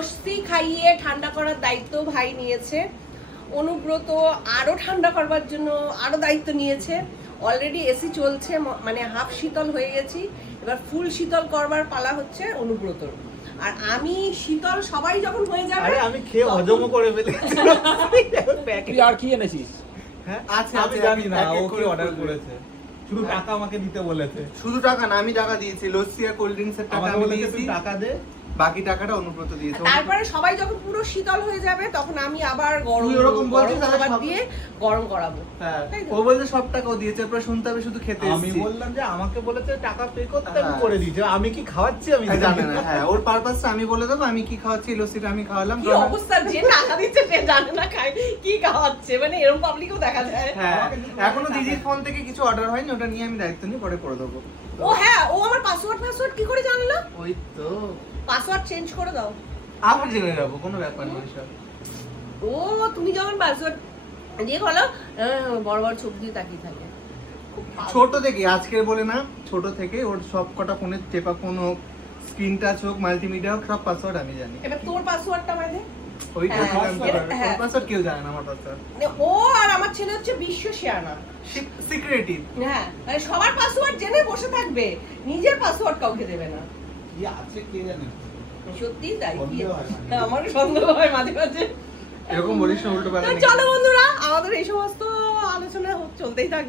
লস্যি খাইয়ে ঠান্ডা করার দায়িত্ব ভাই নিয়েছে। অনুব্রত আরো ঠান্ডা করবার জন্য আরো দায়িত্ব নিয়েছে। অলরেডি এসি চলছে, মানে হাফ শীতল হয়ে গেছি, এবার ফুল শীতল করবার পালা হচ্ছে অনুব্রতর। আর আমি শীতল সবাই যখন হয়ে যাবে, আরে আমি খেয়ে হজমও করে ফেলেছি। তুই আর কি এনেছিস? হ্যাঁ আচ্ছা, আমি আচ্ছা, জানি না এক এক ও কি করে অর্ডার বলবে। করেছে, শুধু টাকা আমাকে দিতে বলেছে। শুধু টাকা না, আমি টাকা দিয়েছি, লস্যি আর কোল্ড ড্রিঙ্কস এর টাকা আমাকে আমি বলেছে দিয়েছি, তুই টাকা দে। বাকি টাকাটা অনুব্রত দিয়েছে। তারপরে সবাই যখন পুরো শীতল হয়ে যাবে তখন আমি আবার গরম তুই ওরকম বলছিস, গরম তাহলে খাবার সব- দিয়ে গরম করাবো। হ্যাঁ, তাই তো? ও বলছে সব টাকা ও দিয়েছে, এরপর শুনতে হবে শুধু খেতে আমি এসেছি। বললাম যে আমাকে বলেছে টাকা পে করতে, আমি হ্যাঁ। করে দিয়েছি। আমি কি খাওয়াচ্ছি আমি হ্যাঁ, জানে না। হ্যাঁ, ওর পারপাসটা আমি বলে দেবো, আমি কি খাওয়াচ্ছি, লস্যিটা আমি খাওয়ালাম। কি অবস্থা, যে টাকা দিচ্ছে সে জানে না খায় কি খাওয়াচ্ছে, মানে এরকম পাবলিকও দেখা যায়। হ্যাঁ, এখনো দিদির ফোন থেকে কিছু অর্ডার হয়নি, ওটা নিয়ে আমি দায়িত্ব নিয়ে পরে করে দেবো। ও হ্যাঁ, ও আমার পাসওয়ার্ড কি করে জানলো? ওই তো পাসওয়ার্ড চেঞ্জ করে দাও। আবার জেনে যাবো, কোনো ব্যাপার নয় সব। ও তুমি যখন পাসওয়ার্ড দিয়ে বলো, বড় বড় চোখ দিয়ে তাকিয়ে থাকে। ছোট থেকে, আজকের বলে না, ছোট থেকে ওর সব কটা ফোনে, টেপা ফোন হোক, স্ক্রিন টাচ হোক, মাল্টিমিডিয়া হোক, সব পাসওয়ার্ড আমি জানি। এবার তোর পাসওয়ার্ডটা মানে ওইটা হ্যাঁ, হ্যাঁ। পাসওয়ার্ড কেউ জানে না, আমার পাসওয়ার্ড ও আর আমার ছেলে হচ্ছে বিশ্ব শেয়ানা। সিক্রেটিভ। হ্যাঁ, মানে সবার পাসওয়ার্ড জেনে বসে থাকবে, নিজের পাসওয়ার্ড কাউকে দেবে না। কি আছে কে জানে। সত্যি তাই কি? সন্দেহ হয় মাঝে। হ্যাঁ, আমারও সন্দেহ হয় মাঝে মাঝে। এরকম বলিস না, উল্টো তো পাল্টা। চলো বন্ধুরা, আমাদের এই সমস্ত আলোচনা চলতেই থাকবে।